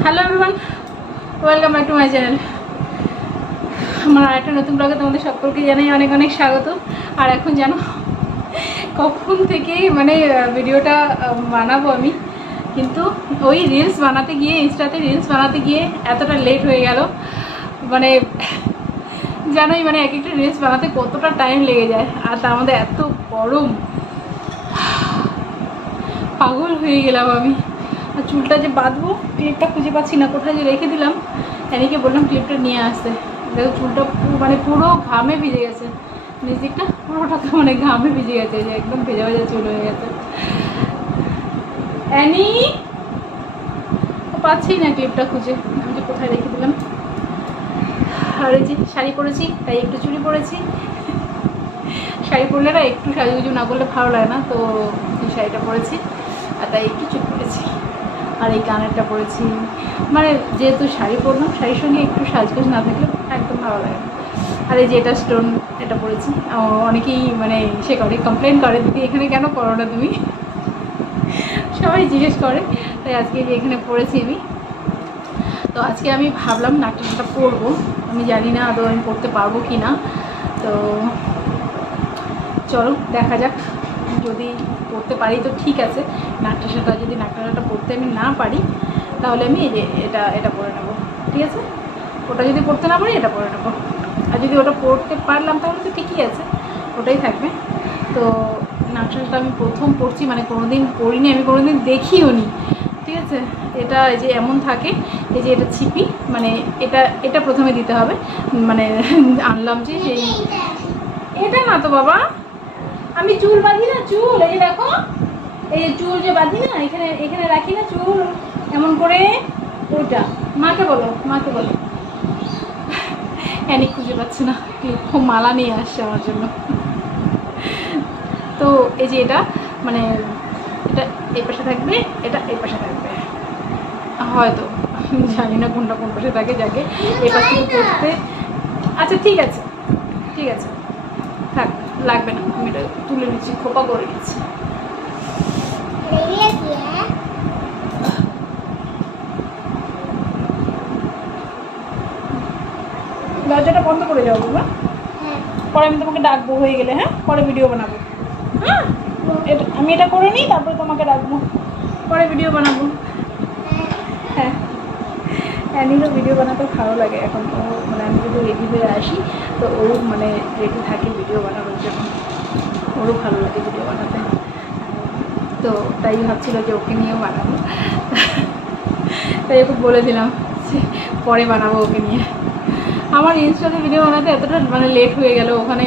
Hello everyone, welcome back to my channel. আমার আরেকটা নতুন ব্লগে তোমাদের সকলকে জানাই অনেক অনেক স্বাগত। আর এখন জানো কখন থেকে মানে ভিডিওটা বানাবো আমি, কিন্তু ওই রিলস বানাতে গিয়ে, ইনস্টাতে রিলস বানাতে গিয়ে এতটা লেট হয়ে গেল। মানে জানোই মানে এক একটা রিলস বানাতে কতটা টাইম লেগে যায়, আর তার মধ্যে এত গরম, পাগল হয়ে গেলাম আমি। আর চুলটা যে বাঁধবো, ক্লিপটা খুঁজে পাচ্ছি না, কোথায় যে রেখে দিলাম। অ্যানিকে বললাম ক্লিপটা নিয়ে আসতে। দেখো চুলটা মানে পুরো ঘামে ভিজে গেছে, নিচ দিকটা পুরোটা তো মানে ঘামে ভিজে গেছে, যে একদম ভেজা ভেজা চুল হয়ে গেছে। অ্যানি পাচ্ছি না ক্লিপটা খুঁজে, আমি যে কোথায় রেখে দিলাম। আর এই যে শাড়ি পরেছি, তাই একটু চুড়ি পরেছি। শাড়ি পরলে না একটু সাজুগুজু না করলে ভালো লাগে না, তো এই শাড়িটা পরেছি আর তাই একটু চুপ পরেছি। আর এই কানেরটা পরেছি, মানে যেহেতু শাড়ি পরলাম, শাড়ির সঙ্গে একটু সাজগোজ না থাকলে একদম ভালো লাগে না। আর এই যে এটা স্টোন, এটা পরেছি। অনেকেই মানে সে করে, কমপ্লেন করে, দিদি এখানে কেন করো না তুমি, সবাই জিজ্ঞেস করে। তাই আজকে যে এখানে পরেছি আমি। তো আজকে আমি ভাবলাম নাটকটা পরবো, আমি জানি না আদৌ আমি পরতে পারবো কি না। তো চলো দেখা যাক, যদি পড়তে পারি তো ঠিক আছে। নাকটাশাটা যদি নাকটাশাটা পড়তে আমি না পারি, তাহলে আমি এই যে এটা পরে নেবো, ঠিক আছে। ওটা যদি পড়তে না পারি এটা পরে নেবো, আর যদি ওটা পড়তে পারলাম তাহলে তো ঠিকই আছে, ওটাই থাকবে। তো নাকটাশাটা আমি প্রথম পড়ছি, মানে কোনোদিন পড়িনি আমি, কোনোদিন দেখিও নি, ঠিক আছে। এটা এই যে এমন থাকে, এই যে এটা ছিপি, মানে এটা প্রথমে দিতে হবে। মানে আনলাম যে সেই, এটা না তো বাবা, আমি চুল বাঁধি না, চুল এই যে দেখো, এই যে চুল যে বাঁধি না, এখানে এখানে রাখি না চুল এমন করে, ওইটা। মাকে বলো, মাকে বলো। অ্যানি খুঁজে পাচ্ছে না, খুব মালা নিয়ে আসছে আমার জন্য। তো এই যে এটা মানে এটা এই পাশে থাকবে, এটা এই পাশে থাকবে, হয়তো জানি না কোনটা কোন পাশে থাকে, যাকে এই পাশ থেকে পড়তে। আচ্ছা ঠিক আছে, ঠিক আছে, থাক, লাগবে না, আমি এটা তুলে নিচ্ছি, খোপা করে নিচ্ছি। দরজাটা বন্ধ করে যাও বাবা, পরে আমি তোমাকে ডাকবো হয়ে গেলে, হ্যাঁ, পরে ভিডিও বানাবো। হ্যাঁ, এটা আমি এটা করে নিই, তারপরে তোমাকে ডাকবো, পরে ভিডিও বানাবো। হ্যাঁ, অ্যানিরও ভিডিও বানাতে ভালো লাগে এখন। ও মানে আমি যদি রেডি হয়ে আসি, তো ও মানে রেডি থাকে ভিডিও বানানোর জন্য, ওরও ভালো লাগে ভিডিও বানাতে। তো তাই ভাবছিল যে ওকে নিয়েও বানাবো, তাই ওকে বলে দিলাম যে পরে বানাবো ওকে নিয়ে। আমার ইনস্টাতে ভিডিও বানাতে এতটা মানে লেট হয়ে গেল, ওখানে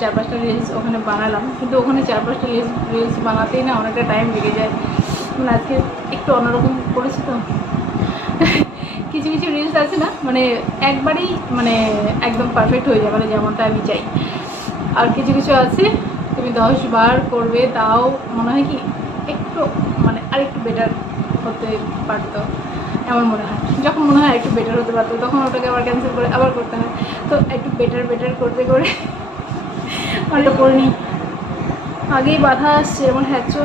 4-5টা রিলস ওখানে বানালাম, কিন্তু ওখানে 4-5টা রিলস বানাতেই না অনেকটা টাইম লেগে যায়। মানে আজকে একটু অন্যরকম করেছি তো, কিছু কিছু রিলস আছে না মানে একবারেই মানে একদম পারফেক্ট হয়ে যায়, মানে যেমনটা আমি চাই। আর কিছু কিছু আছে তুমি 10 বার করবে, তাও মনে হয় কি একটু মানে আরেকটু বেটার হতে পারতো, এমন মনে হয়। যখন মনে হয় একটু বেটার হতে পারতো, তখন ওটাকে আবার ক্যান্সেল করে আবার করতে হয়। তো একটু বেটার করতে করে ওটা করে নিই। আগেই বাধা আসছে আমার, হ্যাচো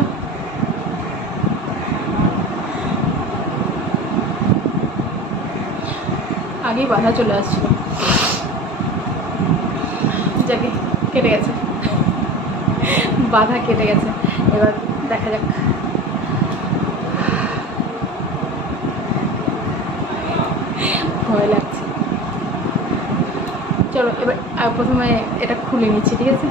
আগেই বাধা চলে আসছিল, যাকে কেটে গেছে, বাধা কেটে গেছে। এবার দেখা যাক। ভয় লাগছে। চলো এবার প্রথমে এটা খুলে নিচ্ছি, ঠিক আছে।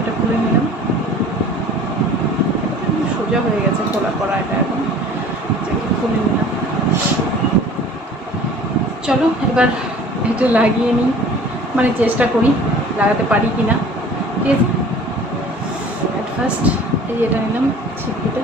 এটা খুলে নিলাম, সোজা হয়ে গেছে খোলা করা, এটা এখন খুলে নিলাম। চলো এবার এটা লাগিয়ে নিই, মানে চেষ্টা করি লাগাতে পারি কি না, ঠিক আছে। অ্যাট ফার্স্ট এই এটা নিলাম ছিপিটা,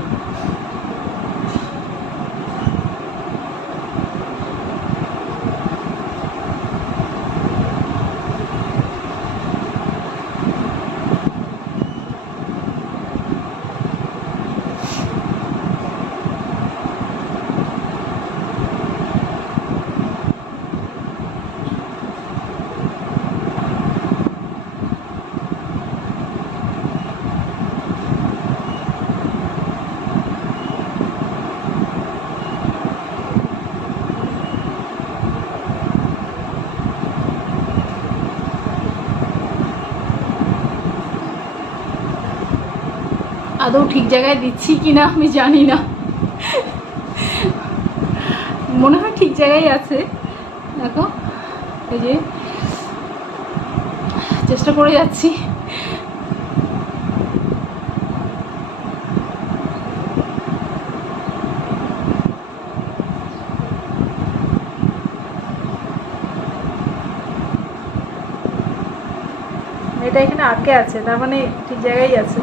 আদৌ ঠিক জায়গায় দিচ্ছি কি না আমি জানি না, মনে হয় ঠিক জায়গায় আছে। দেখো এই যে চেষ্টা করে যাচ্ছি। এটা এখানে আটকে আছে, তার মানে ঠিক জায়গায় আছে।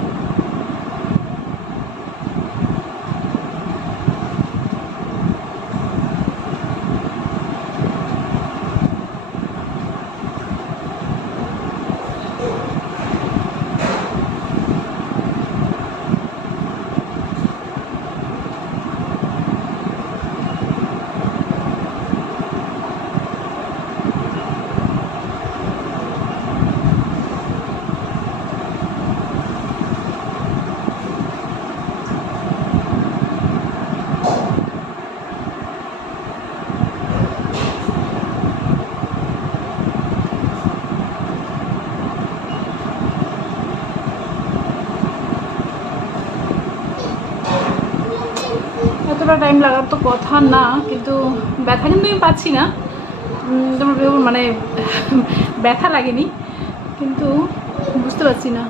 এতটা টাইম লাগার তো কথা না, কিন্তু ব্যথা কিন্তু আমি পাচ্ছি না। তোমার মানে ব্যথা লাগেনি, কিন্তু বুঝতে পারছি না।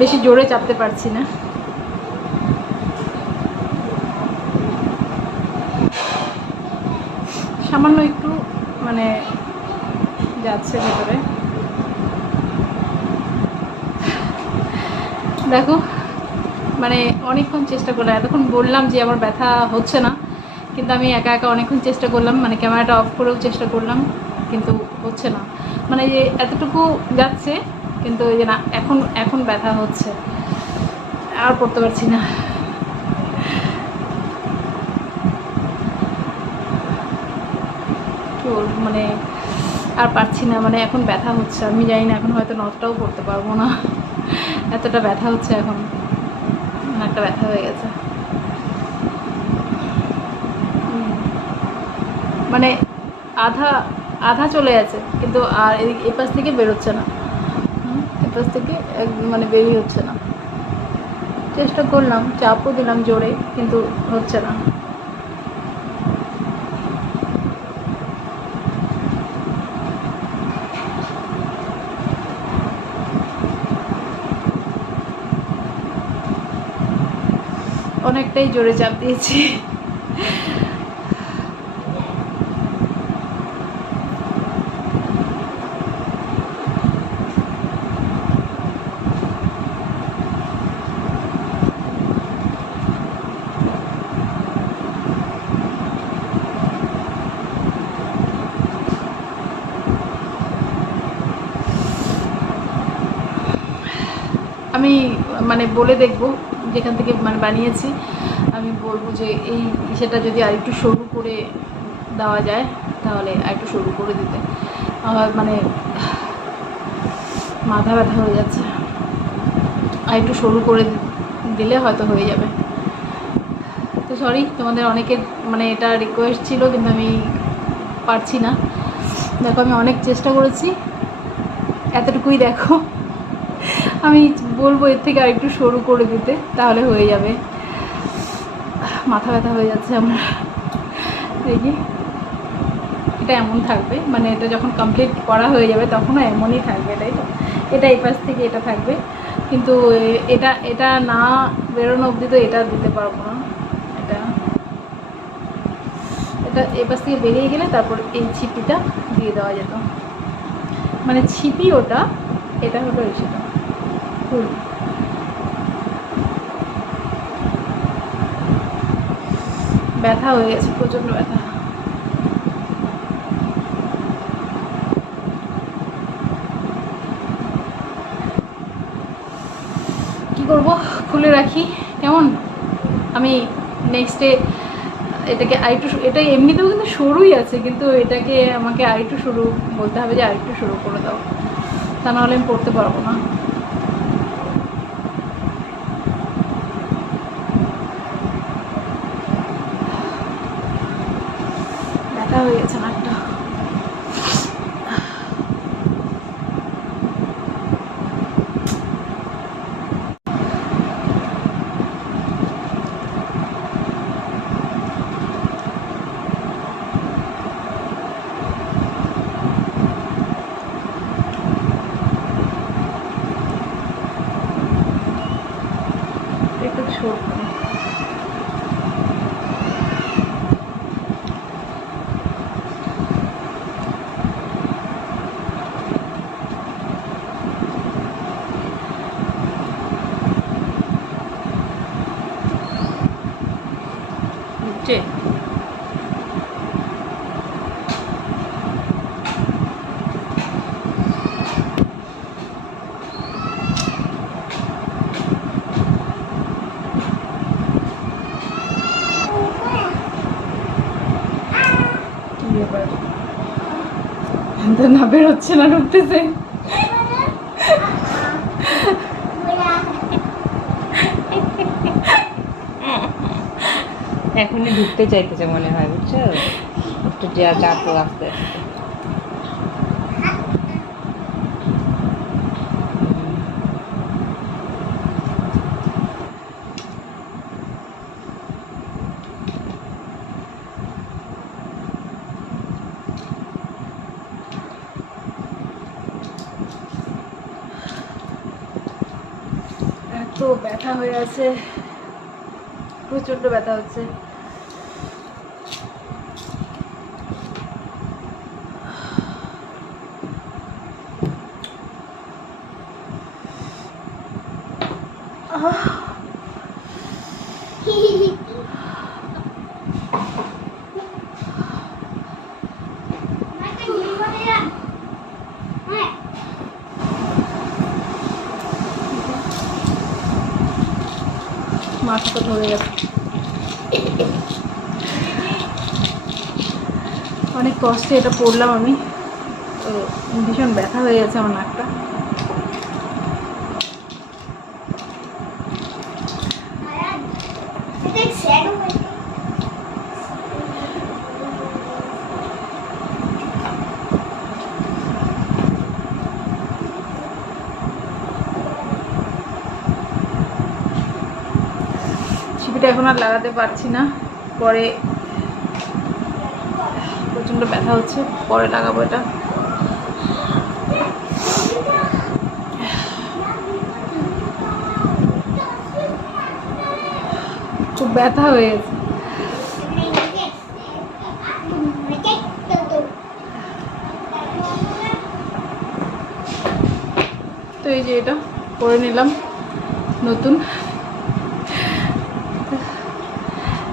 বেশি জোরে চাপতে পারছি না। সামান্য একটু মানে যাচ্ছে ভেতরে। দেখো মানে অনেকক্ষণ চেষ্টা করলাম, এতক্ষণ বললাম যে আমার ব্যথা হচ্ছে না, কিন্তু আমি একা একা অনেকক্ষণ চেষ্টা করলাম, মানে ক্যামেরাটা অফ করেও চেষ্টা করলাম, কিন্তু হচ্ছে না। মানে যে এতটুকু যাচ্ছে, কিন্তু ওই যে না, এখন এখন ব্যথা হচ্ছে, আর পড়তে পারছি না। মানে আর পারছি না, মানে এখন ব্যথা হচ্ছে। আমি জানি না, এখন হয়তো নটটাও পড়তে পারবো না, এতটা ব্যথা হচ্ছে এখন। একটা ব্যথা হয়ে গেছে, মানে আধা আধা চলে গেছে, কিন্তু আর এই পাশ থেকে বেরোচ্ছে না, এই পাশ থেকে মানে বেরিয়ে হচ্ছে না। চেষ্টা করলাম, চাপও দিলাম জোরে, কিন্তু হচ্ছে না। অনেকটাই জোরে চাপ দিয়েছি। আমি মানে বলে দেখব, যেখান থেকে মানে বানিয়েছি, আমি বলবো যে এই সেটা যদি আরেকটু সরু করে দেওয়া যায়, তাহলে আরেকটু সরু করে দিতে। আমার মানে মাথা ব্যথা হয়ে যাচ্ছে, আরেকটু সরু করে দিলে হয়তো হয়ে যাবে। তো সরি, তোমাদের অনেকের মানে এটা রিকোয়েস্ট ছিল, কিন্তু আমি পারছি না। দেখো আমি অনেক চেষ্টা করেছি, এতটুকুই দেখো। আমি বলবো এর থেকে আরেকটু সরু করে দিতে, তাহলে হয়ে যাবে। মাথা ব্যথা হয়ে যাচ্ছে আমার। দেখি, এটা এমন থাকবে, মানে এটা যখন কমপ্লিট করা হয়ে যাবে তখনও এমনই থাকবে, তাই তো? এটা এই পাশ থেকে এটা থাকবে, কিন্তু এটা এটা না বেরোনো অবধি তো এটা দিতে পারবো না। এটা এটা এই পাশ থেকে বেরিয়ে গেলে তারপর এই ছিপিটা দিয়ে দেওয়া যেত, মানে ছিপি ওটা, এটা হলো এই সেটা ফুল। ব্যথা হয়ে গেছে, প্রচণ্ড ব্যথা। কি করব, খুলে রাখি কেমন? আমি নেক্সটে এটাকে আরেকটু, এটা এমনিতেও কিন্তু সরুই আছে, কিন্তু এটাকে আমাকে আরেকটু সরু বলতে হবে, যে আরেকটু সরু করে দাও, তা নাহলে আমি পড়তে পারবো না। ব্যথা হয়ে গেছে নাকটা। একটু ছোট বুঝছে। না বেরোচ্ছে না, ঢুকতেছে। এখনই ঢুকতে চাইতেছে মনে হয়, বুঝছো? একটু চাপো আস্তে আস্তে। এত ব্যথা হয়ে আছে, প্রচন্ড ব্যথা হচ্ছে। মাথাটা ধরে গেছে, অনেক কষ্টে এটা পড়লাম আমি, তো ভীষণ ব্যথা হয়ে গেছে আমার নাকটা। ছিপিটা এখন আর লাগাতে পারছি না, পরে প্রচণ্ড ব্যথা হচ্ছে, পরে লাগাবো এটা। খুব ব্যথা হয়ে গেছে। তো এই যে এটা পরে নিলাম নতুন,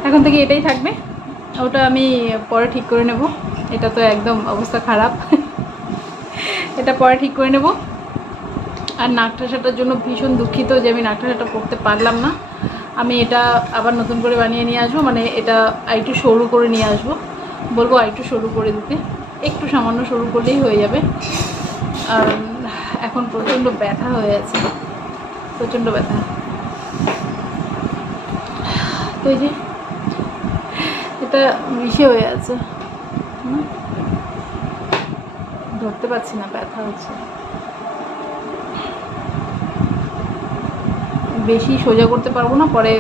এখন থেকে এটাই থাকবে, ওটা আমি পরে ঠিক করে নেব। এটা তো একদম অবস্থা খারাপ, এটা পরে ঠিক করে নেব। আর নাক ঠাসাটার জন্য ভীষণ দুঃখিত যে আমি নাক ঠাসাটা পরতে পারলাম না। আমি এটা আবার নতুন করে বানিয়ে নিয়ে আসবো, মানে এটা আরেকটু সরু করে নিয়ে আসবো, বলবো আরেকটু সরু করে দিতে, একটু সামান্য সরু করলেই হয়ে যাবে। আর এখন প্রচণ্ড ব্যথা হয়ে আছে, প্রচণ্ড ব্যথা। তো এই যে এটা বিষে হয়ে আছে, ধরতে পারছি না, ব্যথা হচ্ছে। বেশি সোজা করতে পারবো না, পরে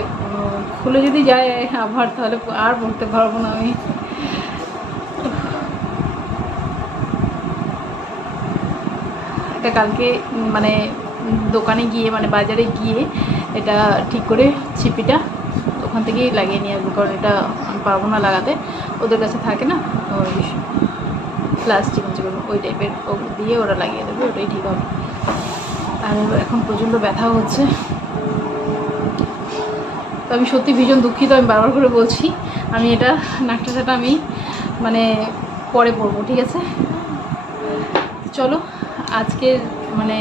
খুলে যদি যায় আবার, তাহলে আর পড়তে পারবো না আমি। এটা কালকে মানে দোকানে গিয়ে, মানে বাজারে গিয়ে এটা ঠিক করে ছিপিটা ওখান থেকেই লাগিয়ে নিয়ে আসবো, কারণ এটা আমি পারবো না লাগাতে, ওদের কাছে থাকে না ওই প্লাস্টিক ওই টাইপের, দিয়ে ওরা লাগিয়ে দেবে, ওটাই ঠিক হবে। আর এখন প্রচণ্ড ব্যথা হচ্ছে, তো আমি সত্যি ভীষণ দুঃখিত, আমি বারবার করে বলছি। আমি এটা নাকটাটা আমি মানে পরে পরবো, ঠিক আছে? চলো আজকের মানে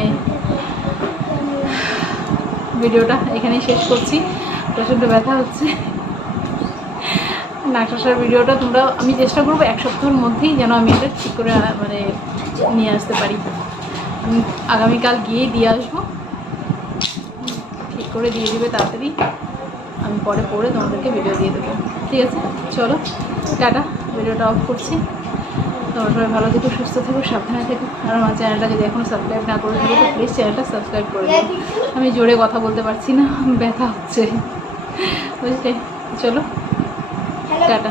ভিডিওটা এখানেই শেষ করছি। প্রচণ্ড ব্যথা হচ্ছে। নাকশাসার ভিডিওটা তোমরা, আমি চেষ্টা করবো 1 সপ্তাহের মধ্যেই যেন আমি এটা ঠিক করে মানে নিয়ে আসতে পারি। আমি আগামীকাল গিয়ে দিয়ে আসবো, ঠিক করে দিয়ে দেবে তাড়াতাড়ি, আমি পরে পরে তোমাদেরকে ভিডিও দিয়ে দেবো। ঠিক আছে, চলো টাটা, ভিডিওটা অফ করছি। তোমরা সবাই ভালো থেকো, সুস্থ থেকো, সাবধানে থেকো। আর আমার চ্যানেলটা যদি এখনও সাবস্ক্রাইব না করে থাকো তো প্লিজ চ্যানেলটা সাবস্ক্রাইব করে দিও। আমি জোরে কথা বলতে পারছি না, ব্যথা হচ্ছে, বুঝলে? চলো টাটা।